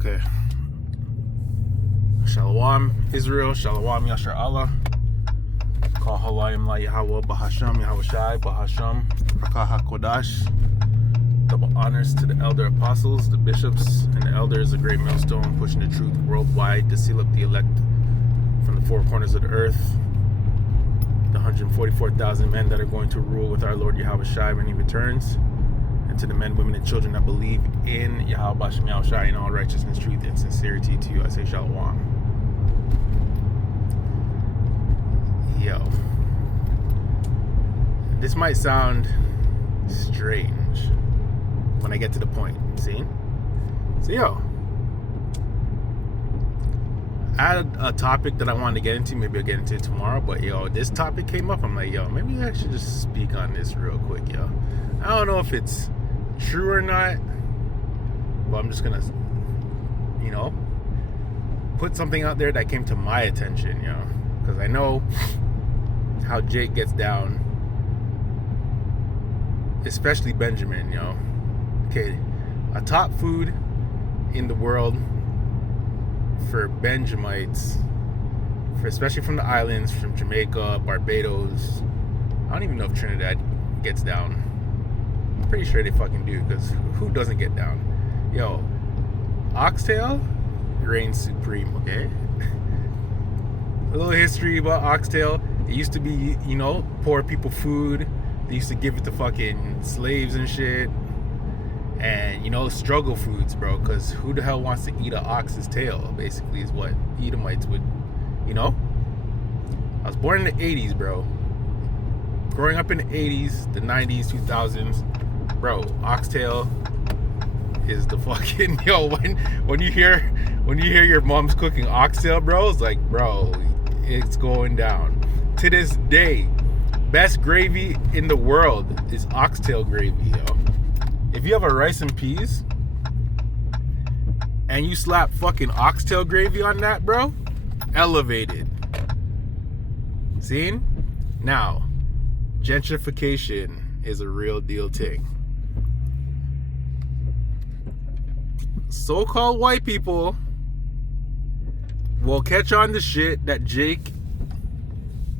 Okay. Shalom, Israel. Shalom, Yashar Allah. Kal halayim la Yahweh Bahasham, Yahweh Shai, Bahasham, Rakah HaKodash. Double honors to the elder apostles, the bishops, and the elders, a great millstone pushing the truth worldwide to seal up the elect from the four corners of the earth. The 144,000 men that are going to rule with our Lord Yahweh Shai when he returns. And to the men, women, and children that believe in Yahweh Bashem Yahweh Shai in all righteousness, truth, and sincerity, to you I say Shalom. Yo. This might sound strange when I get to the point. See? So, yo. I had a topic that I wanted to get into. Maybe I'll get into it tomorrow. But, yo, this topic came up. I'm like, yo, maybe I should just speak on this real quick, yo. I don't know if it's true or not. But I'm just going to, you know, put something out there that came to my attention, yo. Because I know how Jake gets down. Especially Benjamin, yo. Okay, a top food in the world for Benjamites, especially from the islands, from Jamaica, Barbados. I don't even know if Trinidad gets down. I'm pretty sure they fucking do, because who doesn't get down? Yo, Oxtail reigns supreme, okay? A little history about Oxtail. It used to be, you know, poor people food. They used to give it to fucking slaves and shit. And, you know, struggle foods, bro. Because who the hell wants to eat an ox's tail, basically, is what Edomites would, you know? I was born in the 80s, bro. Growing up in the 80s, the 90s, 2000s. Bro, oxtail is the fucking... Yo, when you hear your mom's cooking oxtail, bro, it's like, bro, it's going down. To this day, best gravy in the world is oxtail gravy, yo. If you have a rice and peas and you slap fucking oxtail gravy on that, bro, elevated. Seen? Now, gentrification is a real deal thing. So-called white people will catch on to shit that Jake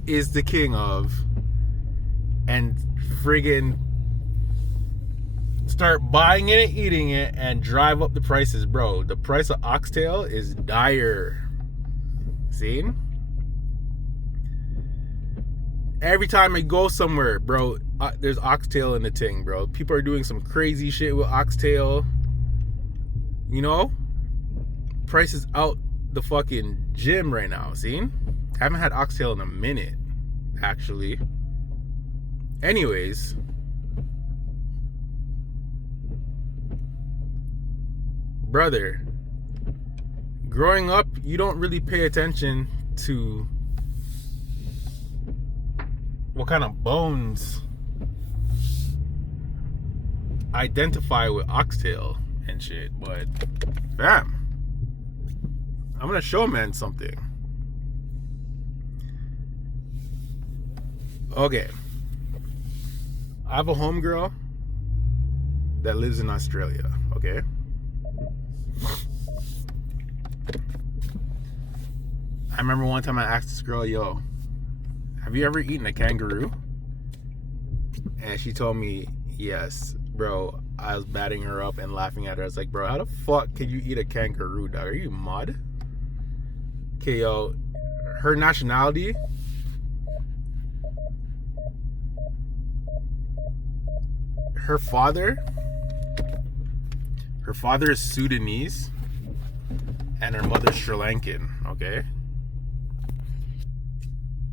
is the king of and friggin' start buying it and eating it and drive up the prices, bro. The price of oxtail is dire. Seen? Every time I go somewhere, bro, there's oxtail in the thing, bro. People are doing some crazy shit with oxtail. You know? Prices out the fucking gym right now. Seen? Haven't had oxtail in a minute, actually. Anyways, brother, growing up, you don't really pay attention to what kind of bones identify with oxtail and shit, but fam, I'm gonna show man something. Okay, I have a homegirl that lives in Australia, okay? I remember one time I asked this girl, yo, have you ever eaten a kangaroo? And she told me, yes, bro. I was batting her up and laughing at her. I was like, bro, how the fuck can you eat a kangaroo, dog? Are you mad? Okay, yo, her nationality... Her father is Sudanese and her mother's Sri Lankan, okay?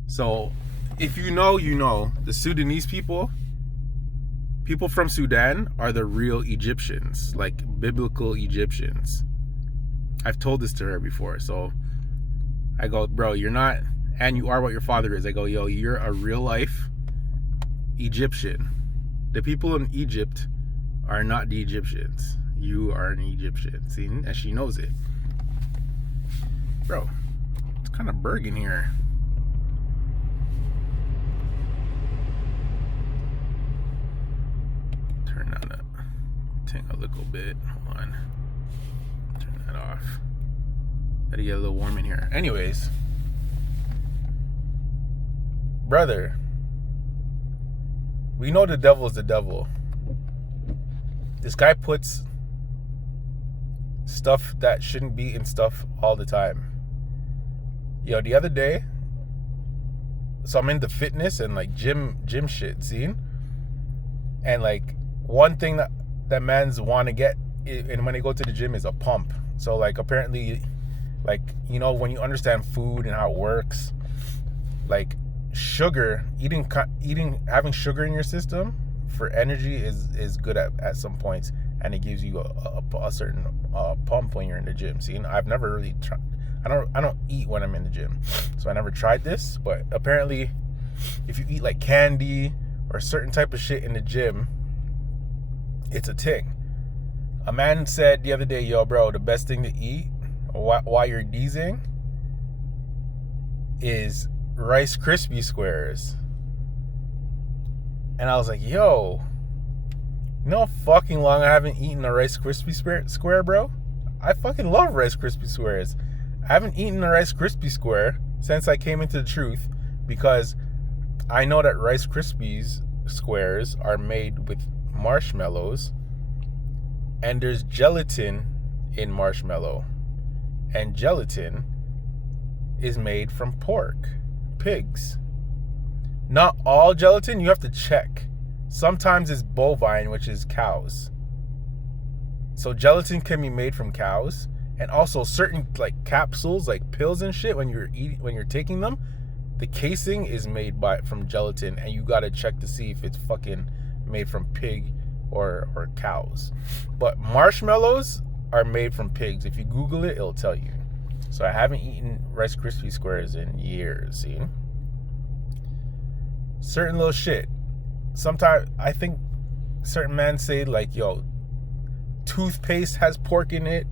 So, if you know, you know, the Sudanese people from Sudan are the real Egyptians, like biblical Egyptians. I've told this to her before, so I go, bro, you're not, and you are what your father is. I go, yo, you're a real life Egyptian. The people in Egypt are not the Egyptians. You are an Egyptian. See? And she knows it. Bro, it's kind of burning here. Turn on that thing a little bit. Hold on. Turn that that off. Gotta get a little warm in here. Anyways, brother, we know the devil is the devil. This guy puts stuff that shouldn't be in stuff all the time. Yo, the other day, so I'm into fitness and like gym shit, see? And like one thing that mans want to get and when they go to the gym is a pump. So like apparently, like, you know, when you understand food and how it works, like sugar, having sugar in your system for energy is good at some points, and it gives you a certain pump when you're in the gym. See, and I've never really tried. I don't eat when I'm in the gym, so I never tried this. But apparently, if you eat like candy or certain type of shit in the gym, it's a thing. A man said the other day, yo, bro, the best thing to eat while you're deezing is Rice Krispie squares. And I was like, yo, you know how fucking long I haven't eaten a Rice Krispie square, bro? I fucking love Rice Krispie squares. I haven't eaten a Rice Krispie square since I came into the truth, because I know that Rice Krispies squares are made with marshmallows, and there's gelatin in marshmallow, and gelatin is made from pigs. Not all gelatin, you have to check. Sometimes it's bovine, which is cows. So gelatin can be made from cows, and also certain like capsules, like pills and shit, when you're taking them, the casing is made from gelatin, and you gotta check to see if it's fucking made from pig or cows. But marshmallows are made from pigs. If you Google it, it'll tell you. So I haven't eaten Rice Krispie squares in years, see? Certain little shit. Sometimes I think certain men say like, yo, toothpaste has pork in it.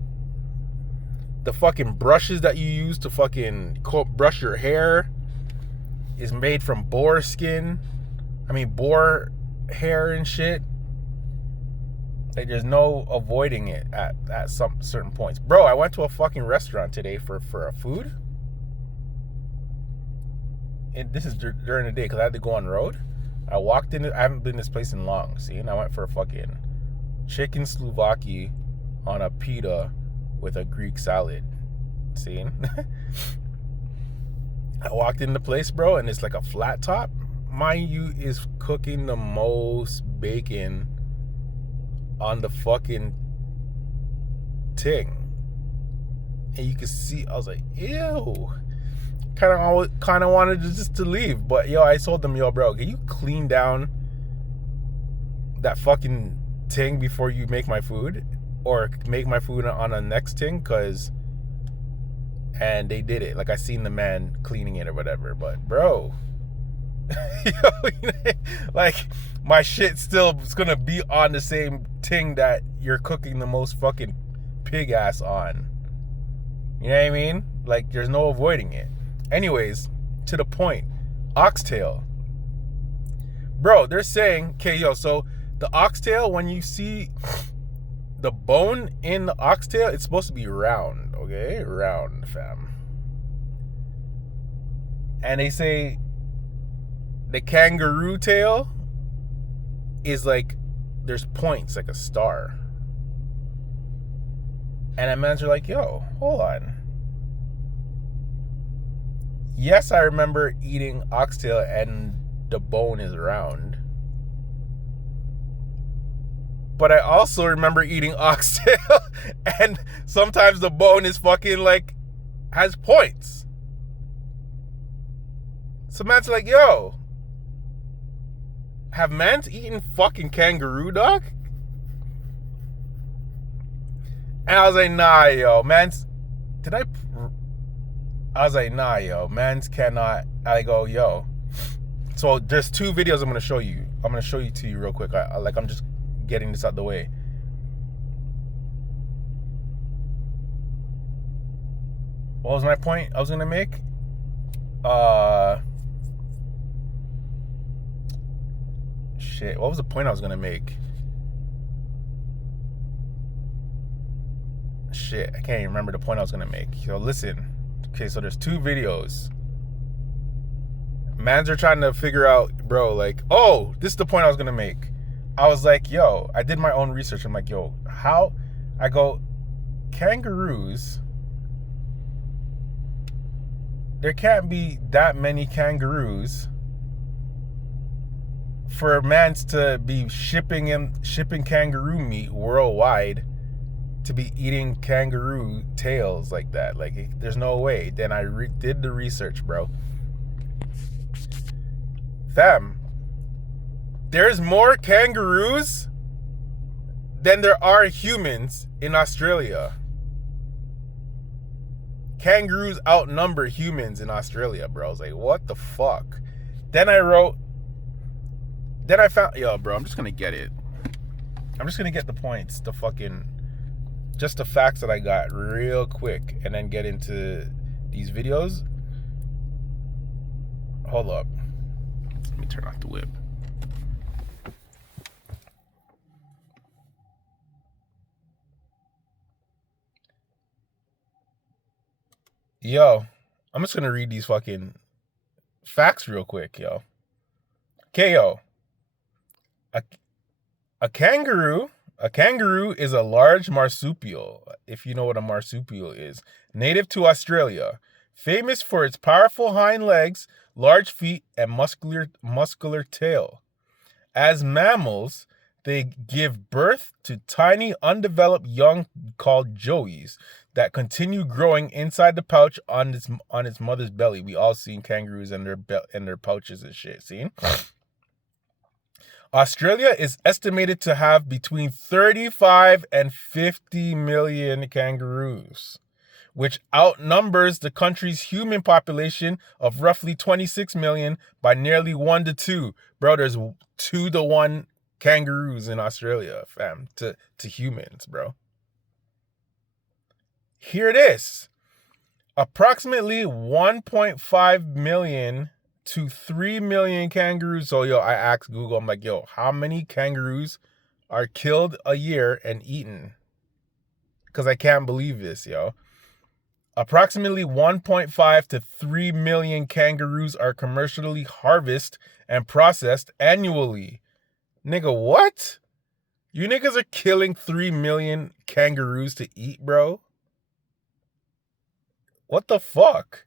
The fucking brushes that you use to fucking brush your hair is made from boar hair and shit. Like, there's no avoiding it at some certain points. Bro, I went to a fucking restaurant today for a food. And this is during the day because I had to go on road. I walked in. I haven't been to this place in long, see? And I went for a fucking chicken Slovakia on a pita with a Greek salad. See? I walked in the place, bro, and it's like a flat top. Mind you, is cooking the most bacon on the fucking thing. And you can see, I was like, ew. Kind of wanted to leave. But, yo, I told them, yo, bro, can you clean down that fucking thing before you make my food? Or make my food on the next thing? And they did it. Like, I seen the man cleaning it or whatever. But, bro, like, my shit still is gonna be on the same thing that you're cooking the most fucking pig ass on. You know what I mean? Like, there's no avoiding it. Anyways, to the point. Oxtail. Bro, they're saying, okay, yo, so the oxtail, when you see the bone in the oxtail, it's supposed to be round, okay? Round, fam. And they say the kangaroo tail is like, there's points, like a star. And the mans are like, yo, hold on. Yes, I remember eating oxtail and the bone is round. But I also remember eating oxtail and sometimes the bone is fucking like, has points. So man's like, yo, have mans eaten fucking kangaroo, dog? And I was like, nah, yo, mans, I was like, nah, yo, mans cannot. I go, yo. So there's two videos I'm going to show you. I'm going to show you to you real quick. I'm just getting this out the way. What was my point I was going to make? Shit, what was the point I was going to make? shit, I can't even remember the point I was gonna make. So listen. Okay, so there's 2 videos. Mans are trying to figure out, bro, like, oh, this is the point I was gonna make. I was like, yo, I did my own research. I'm like, yo, how? I go, kangaroos, there can't be that many kangaroos for mans to be shipping kangaroo meat worldwide, to be eating kangaroo tails like that. Like, there's no way. Then I did the research, bro. Fam, there's more kangaroos than there are humans in Australia. Kangaroos outnumber humans in Australia, bro. I was like, what the fuck? Then I found, yo, bro, I'm just gonna get it. I'm just gonna get the points, just the facts that I got real quick, and then get into these videos. Hold up. Let me turn off the whip. Yo, I'm just gonna read these fucking facts real quick, yo. Okay, yo. A kangaroo is a large marsupial, if you know what a marsupial is, native to Australia, famous for its powerful hind legs, large feet, and muscular tail. As mammals, they give birth to tiny, undeveloped young called joeys that continue growing inside the pouch on its mother's belly. We all seen kangaroos and their pouches and shit. Seen? Australia is estimated to have between 35 and 50 million kangaroos, which outnumbers the country's human population of roughly 26 million by nearly 1 to 2. Bro, there's 2 to 1 kangaroos in Australia, fam, to humans, bro. Here it is. Approximately 1.5 million to 3 million kangaroos. So, yo, I asked Google, I'm like, yo, how many kangaroos are killed a year and eaten? Because I can't believe this, yo. Approximately 1.5 to 3 million kangaroos are commercially harvested and processed annually. Nigga, what? You niggas are killing 3 million kangaroos to eat, bro? What the fuck?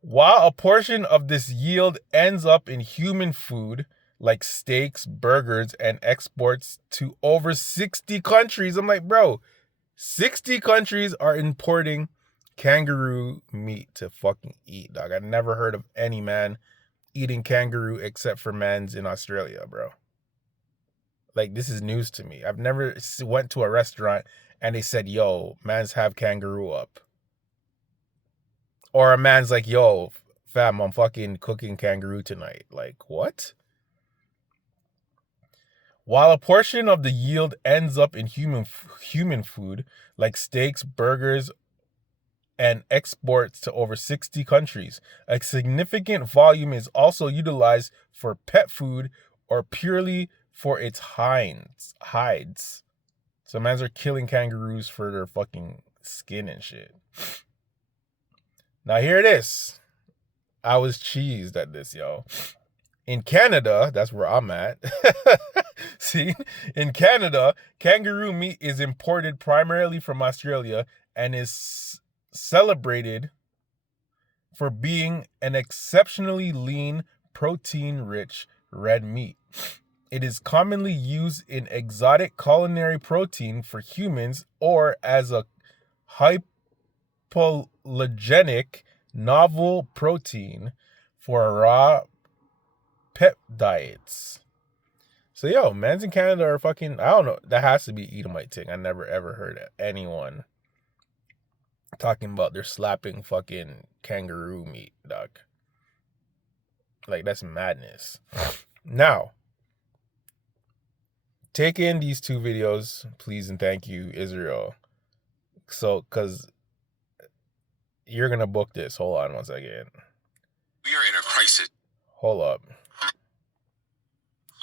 While a portion of this yield ends up in human food, like steaks, burgers, and exports to over 60 countries. I'm like, bro, 60 countries are importing kangaroo meat to fucking eat, dog. I never heard of any man eating kangaroo except for mans in Australia, bro. Like, this is news to me. I've never went to a restaurant and they said, yo, mans have kangaroo up. Or a man's like, yo, fam, I'm fucking cooking kangaroo tonight. Like, what? While a portion of the yield ends up in human food, like steaks, burgers, and exports to over 60 countries, a significant volume is also utilized for pet food or purely for its hides. So mans are killing kangaroos for their fucking skin and shit. Now here it is. I was cheesed at this, yo. In Canada, that's where I'm at. See, in Canada, kangaroo meat is imported primarily from Australia and is celebrated for being an exceptionally lean, protein-rich red meat. It is commonly used in exotic culinary protein for humans or as a hypoallergenic novel protein for raw pet diets. So, yo, mans in Canada are fucking, I don't know, that has to be Edomite thing. I never ever heard anyone talking about they're slapping fucking kangaroo meat, dog. Like, that's madness. Now, take in these 2 videos, please and thank you, Israel. So, because you're going to book this. Hold on one second. We are in a crisis. Hold up.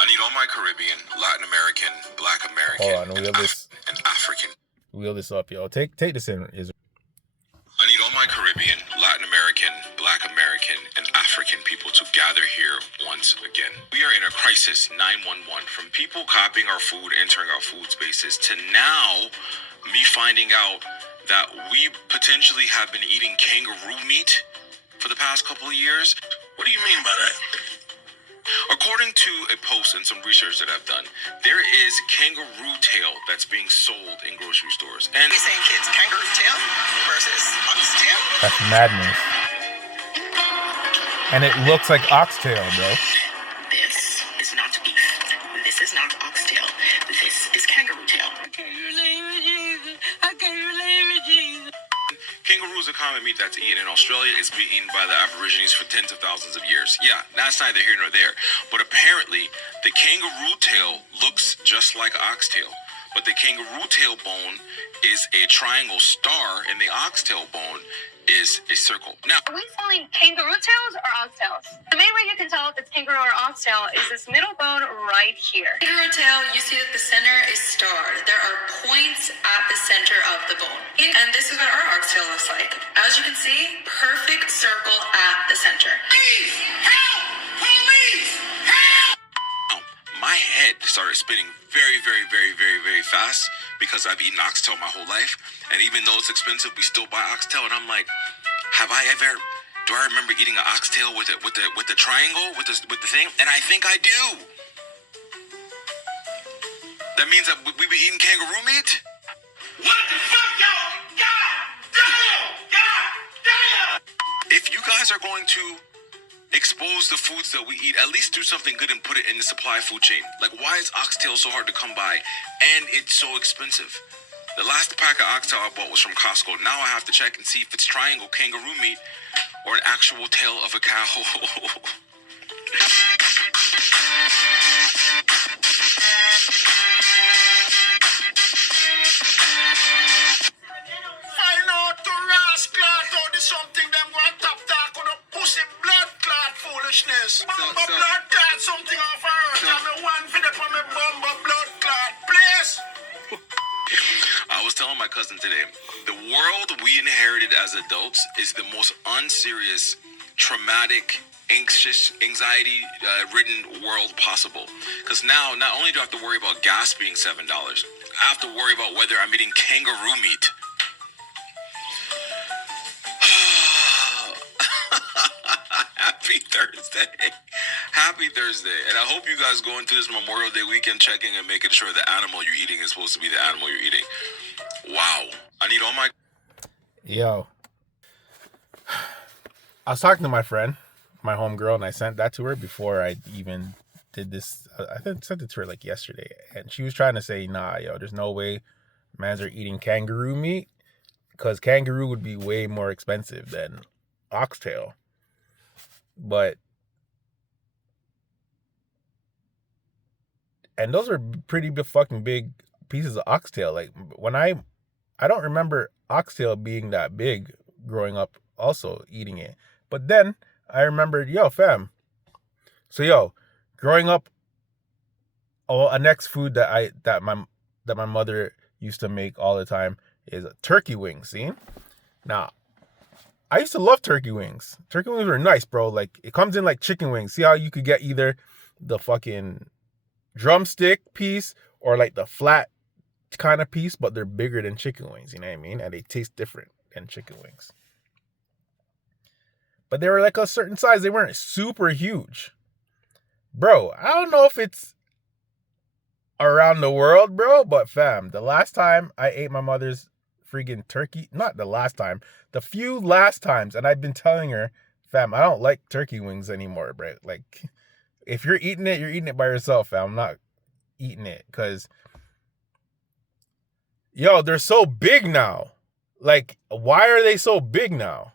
I need all my Caribbean, Latin American, Black American, Hold on, we have this. and African. wheel this up, yo. Take this in, Israel. I need all my Caribbean, Latin American, Black American, and African people to gather here once again. We are in a crisis, 911, from people copying our food, entering our food spaces, to now me finding out that we potentially have been eating kangaroo meat for the past couple of years. What do you mean by that? According to a post and some research that I've done, there is kangaroo tail that's being sold in grocery stores. And You're saying kids, kangaroo tail versus oxtail? That's madness. And it looks like oxtail, bro. This is not beef. This is not oxtail. This is kangaroo tail. I can't believe it, Jesus. I can't believe it, Jesus. kangaroo is a common meat that's eaten in Australia. It's been eaten by the Aborigines for tens of thousands of years. Yeah, that's neither here nor there. But apparently, the kangaroo tail looks just like oxtail. But the kangaroo tail bone is a triangle star, and the oxtail bone is a circle. Now, are we selling kangaroo tails or oxtails? The main way you can tell if it's kangaroo or oxtail is this middle bone right here. Kangaroo tail, you see that the center is starred. There are points at the center of the bone. And this is what our oxtail looks like. As you can see, perfect circle at the center. Please, help! Police, help! my head started spinning very, very, very, very, very fast because I've eaten oxtail my whole life. And even though it's expensive, we still buy oxtail. And I'm like, do I remember eating an oxtail with the triangle, with the thing? And I think I do. That means that we be eating kangaroo meat? What the fuck, y'all? God damn! If you guys are going to expose the foods that we eat, at least do something good and put it in the supply food chain. Like, why is oxtail so hard to come by and it's so expensive? The last pack of oxtail I bought was from Costco. Now I have to check and see if it's triangle kangaroo meat or an actual tail of a cow. Find out to rascal out the something them want top talk on the pussy blood clot foolishness. Bumba blood clot something off earth. I'm the one for the from me bumba blood clot. Please. I was telling my cousin today, the world we inherited as adults is the most unserious, traumatic, anxious, anxiety-ridden world possible. Because now, not only do I have to worry about gas being $7, I have to worry about whether I'm eating kangaroo meat. Happy Thursday. Happy Thursday. And I hope you guys go into this Memorial Day weekend checking and making sure the animal you're eating is supposed to be the animal you're eating. Wow. I need all my... Yo. I was talking to my friend, my homegirl, and I sent that to her before I even did this. I think I sent it to her like yesterday. And she was trying to say, nah, yo, there's no way mans are eating kangaroo meat. Because kangaroo would be way more expensive than oxtail. But... and those are pretty fucking big pieces of oxtail. Like, when I don't remember oxtail being that big growing up, also eating it. But then I remembered, yo, fam. So, yo, growing up, a next food that my mother used to make all the time is turkey wings. See? Now, I used to love turkey wings. Turkey wings were nice, bro. Like, it comes in like chicken wings. See how you could get either the fucking drumstick piece or like the flat kind of piece, but they're bigger than chicken wings, you know what I mean? And they taste different than chicken wings. But they were like a certain size. They weren't super huge. Bro, I don't know if it's around the world, bro, but fam, the last time I ate my mother's freaking turkey, not the last time, the few last times, and I've been telling her, fam, I don't like turkey wings anymore, bro. Like, if you're eating it by yourself, fam. I'm not eating it, because, yo, they're so big now. Like, why are they so big now?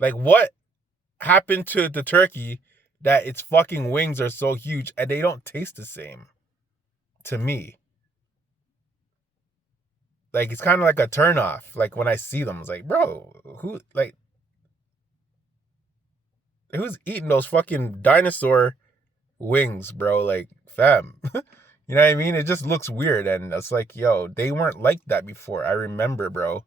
Like, what happened to the turkey that its fucking wings are so huge and they don't taste the same to me? Like, it's kind of like a turnoff. Like, when I see them, it's like, bro, who's eating those fucking dinosaur wings, bro? Like, fam, You know what I mean? It just looks weird. And it's like, yo, they weren't like that before. I remember, bro.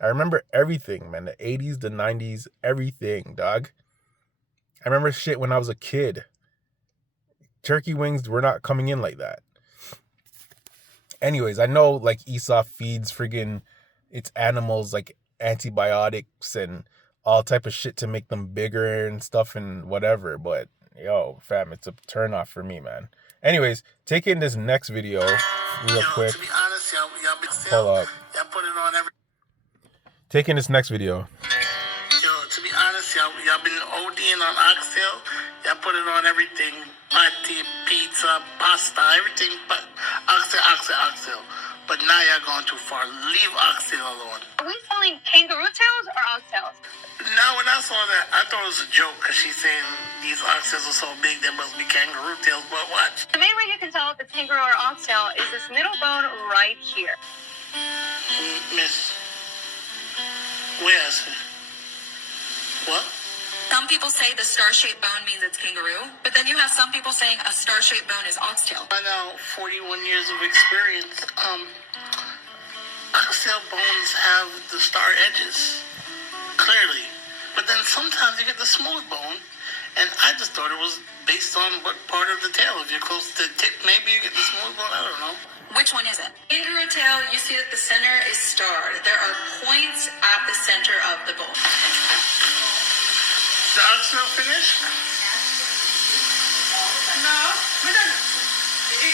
I remember everything, man. The 80s, the 90s, everything, dog. I remember shit when I was a kid. Turkey wings were not coming in like that. Anyways, I know like Esau feeds friggin' its animals like antibiotics and all type of shit to make them bigger and stuff and whatever, but yo, fam, it's a turn off for me, man. Anyways, take in this next video real quick. To be honest, y'all been Hold up. Y'all put it on every. Take in this next video. Yo, to be honest, y'all been ODing on Oxtail. Y'all put it on everything. Patty, pizza, pasta, everything but Oxtail. But now y'all going too far. Leave Oxtail alone. Are we selling kangaroo tails or oxtails? Now, when I saw that, I thought it was a joke because she's saying these oxtails are so big there must be kangaroo tails. But watch. The main way you can tell if it's kangaroo or oxtail is this middle bone right here. Miss, where is it? What? Some people say the star-shaped bone means it's kangaroo, but then you have some people saying a star-shaped bone is oxtail. By now, 41 years of experience, oxtail bones have the star edges, clearly. But then sometimes you get the smooth bone, and I just thought it was based on what part of the tail. If you're close to the tip, maybe you get the smooth bone, I don't know. Which one is it? Kangaroo tail, you see that the center is starred. There are points at the center of the bone. The oxtail finished? No, we don't.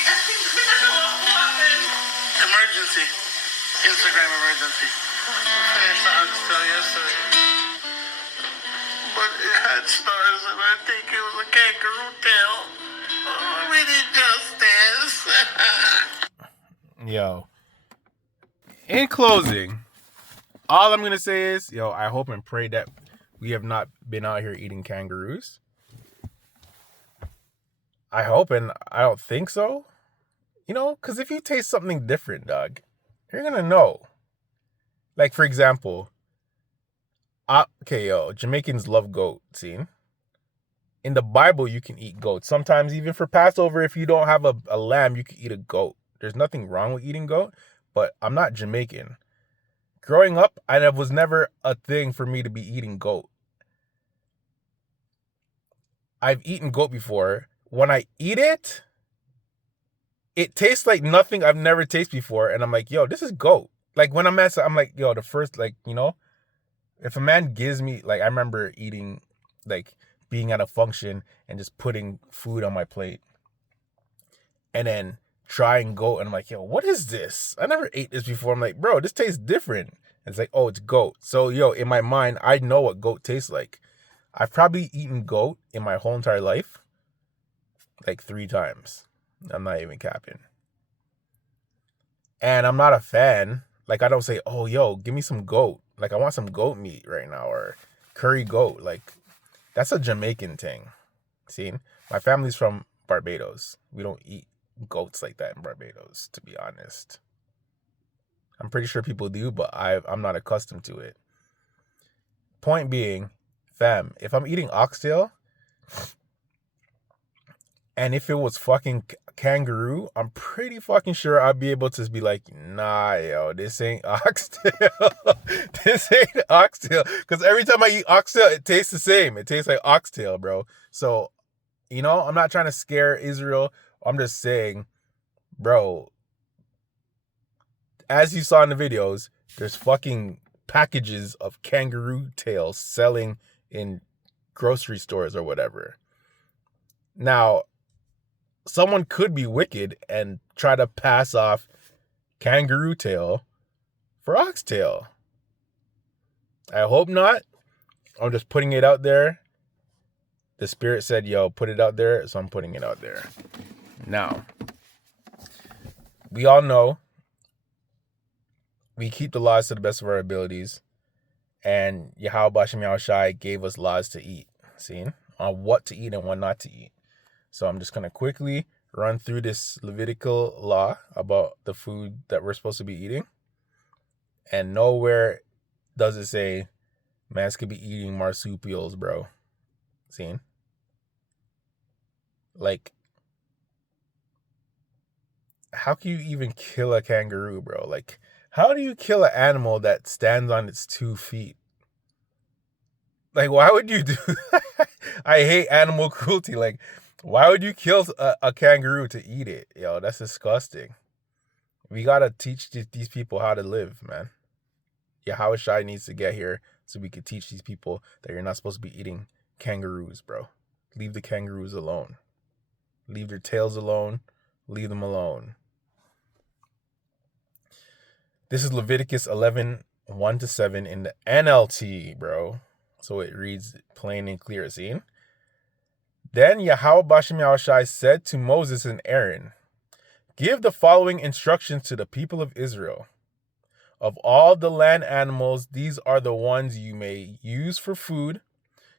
I think we don't know what happened. Emergency. Instagram emergency. Finished the oxtail yesterday. But it had stars and I think it was a kangaroo tail. Oh, we did justice. Yo. In closing, all I'm gonna say is, yo, I hope and pray that we have not been out here eating kangaroos. I hope, and I don't think so. You know, because if you taste something different, dog, you're gonna know. Like, for example, okay, yo, Jamaicans love goat, see? In the Bible, you can eat goat. Sometimes even for Passover, if you don't have a lamb, you can eat a goat. There's nothing wrong with eating goat, but I'm not Jamaican. Growing up, it was never a thing for me to be eating goat. I've eaten goat before. When I eat it, it tastes like nothing I've never tasted before. And I'm like, yo, this is goat. Like when I'm like, yo, the first, like, you know, if a man gives me, like, I remember eating, like, being at a function and just putting food on my plate and then trying goat. And I'm like, yo, what is this? I never ate this before. I'm like, bro, this tastes different. And it's like, oh, it's goat. So, yo, in my mind, I know what goat tastes like. I've probably eaten goat in my whole entire life like 3 times. I'm not even capping. And I'm not a fan. Like, I don't say, oh, yo, give me some goat. Like, I want some goat meat right now or curry goat. Like, that's a Jamaican thing. See? My family's from Barbados. We don't eat goats like that in Barbados, to be honest. I'm pretty sure people do, but I'm not accustomed to it. Point being, fam, if I'm eating oxtail, and if it was fucking kangaroo, I'm pretty fucking sure I'd be able to be like, nah, yo, this ain't oxtail. This ain't oxtail. Because every time I eat oxtail, it tastes the same. It tastes like oxtail, bro. So, you know, I'm not trying to scare Israel. I'm just saying, bro, as you saw in the videos, there's fucking packages of kangaroo tails selling in grocery stores or whatever. Now, someone could be wicked and try to pass off kangaroo tail for oxtail. I hope not. I'm just putting it out there. The Spirit said, yo, put it out there, so I'm putting it out there. Now, we all know we keep the laws to the best of our abilities, and Yahweh Bashem Yahushai gave us laws to eat, see, on what to eat and what not to eat. So I'm just going to quickly run through this Levitical law about the food that we're supposed to be eating. And nowhere does it say mans could be eating marsupials, bro. See? Like, how can you even kill a kangaroo, bro? Like, how do you kill an animal that stands on its 2 feet? Like, why would you do that? I hate animal cruelty. Like, why would you kill a kangaroo to eat it? Yo, that's disgusting. We gotta teach these people how to live, man. Yahweh Shai needs to get here so we could teach these people that you're not supposed to be eating kangaroos, bro. Leave the kangaroos alone. Leave their tails alone. Leave them alone. This is Leviticus 11, 1-7 in the NLT, bro. So it reads plain and clear. See? Then Yahweh Bashem Yahushai said to Moses and Aaron, give the following instructions to the people of Israel. Of all the land animals, these are the ones you may use for food.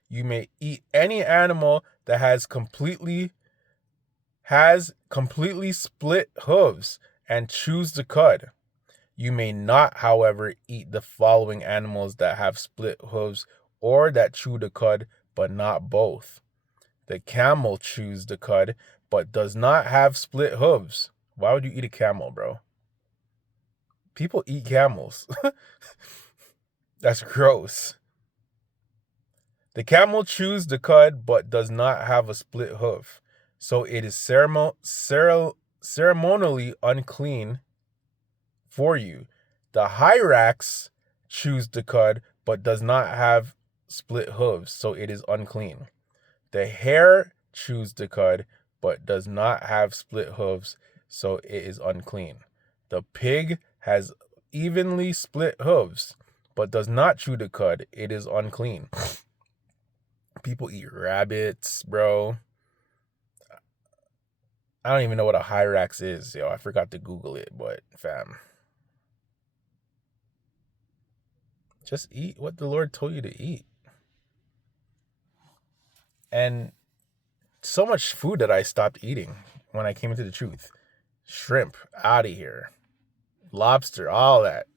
You may eat any animal that has completely split hooves and chews the cud. You may not, however, eat the following animals that have split hooves or that chew the cud, but not both. The camel chews the cud, but does not have split hooves. Why would you eat a camel, bro? People eat camels. That's gross. The camel chews the cud, but does not have a split hoof. So it is ceremonially unclean for you. The hyrax chews the cud, but does not have split hooves. So it is unclean. The hare chews the cud, but does not have split hooves. So it is unclean. The pig has evenly split hooves, but does not chew the cud. It is unclean. People eat rabbits, bro. I don't even know what a hyrax is. Yo, I forgot to Google it, but fam. Just eat what the Lord told you to eat. And so much food that I stopped eating when I came into the truth. Shrimp, out of here. Lobster, all that.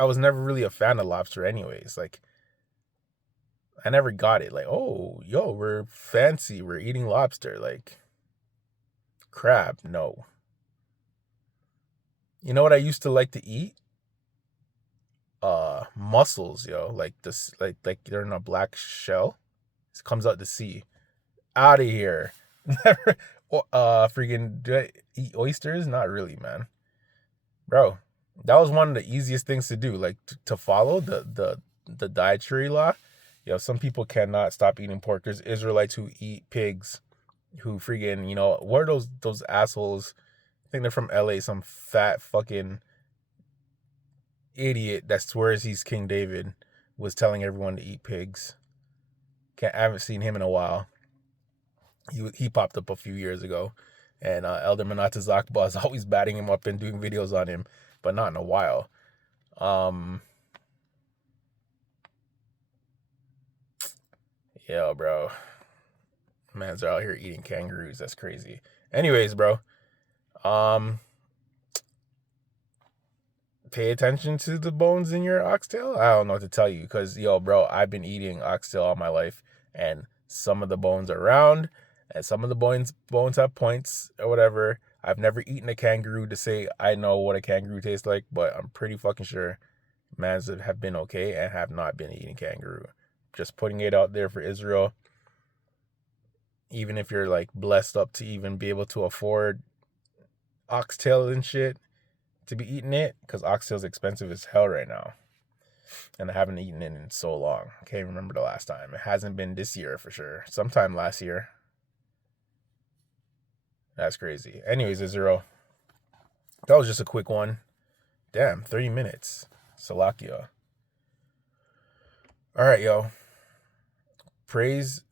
I was never really a fan of lobster anyways. Like, I never got it. Like, oh, yo, we're fancy. We're eating lobster. Like, crab, no. You know what I used to like to eat? Mussels, yo. Like this, like they're in a black shell. It comes out the sea. Out of here. Freaking, do I eat oysters? Not really, man. Bro, that was one of the easiest things to do, like to follow the dietary law. Some people cannot stop eating pork. There's Israelites who eat pigs, who freaking, what are those assholes? I think they're from LA, some fat fucking idiot that swears he's King David was telling everyone to eat pigs. I haven't seen him in a while. He popped up a few years ago, and Elder Manata Zakba is always batting him up and doing videos on him, but not in a while. Yeah, bro. Mans are out here eating kangaroos. That's crazy. Anyways, bro. Pay attention to the bones in your oxtail. I don't know what to tell you, because, bro, I've been eating oxtail all my life, and some of the bones are round, and some of the bones have points or whatever. I've never eaten a kangaroo to say I know what a kangaroo tastes like, but I'm pretty fucking sure mans have been okay and have not been eating kangaroo. Just putting it out there for Israel. Even if you're like blessed up to even be able to afford oxtail and shit, to be eating it, because oxtail's expensive as hell right now. And I haven't eaten it in so long. I can't remember the last time. It hasn't been this year for sure. Sometime last year. That's crazy. Anyways, Israel. That was just a quick one. Damn, 30 minutes. Salakia. Alright, yo. Praise,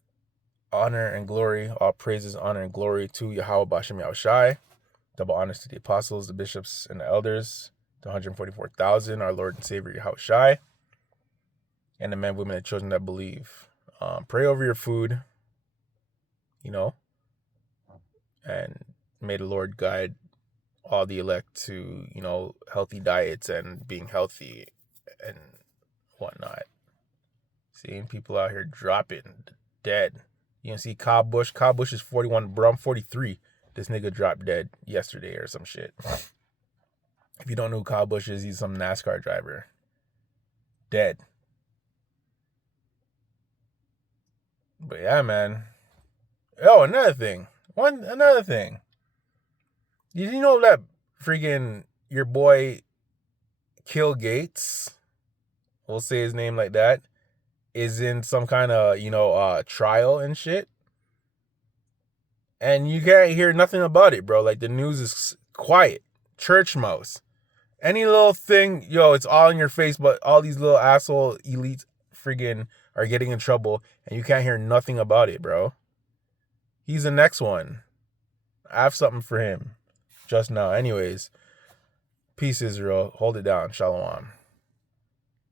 honor, and glory. All praises, honor, and glory to Yahweh Bashem Yahushai. Double honors to the apostles, the bishops, and the elders. The 144,000, our Lord and Savior Yahweh Shai. And the men, women, and children that believe. Pray over your food. And may the Lord guide all the elect to, healthy diets and being healthy and whatnot. Seeing people out here dropping dead. You can see Cobb Bush. Cobb Bush is 41, bro. I'm 43. This nigga dropped dead yesterday or some shit. If you don't know who Kyle Busch is, he's some NASCAR driver. Dead. But yeah, man. Oh, another thing. Another thing. Did you know that freaking your boy Kill Gates, we'll say his name like that, is in some kind of, trial and shit? And you can't hear nothing about it, bro. Like, the news is quiet. Church mouse. Any little thing, it's all in your face, but all these little asshole elites friggin' are getting in trouble, and you can't hear nothing about it, bro. He's the next one. I have something for him just now. Anyways, peace, Israel. Hold it down. Shalom.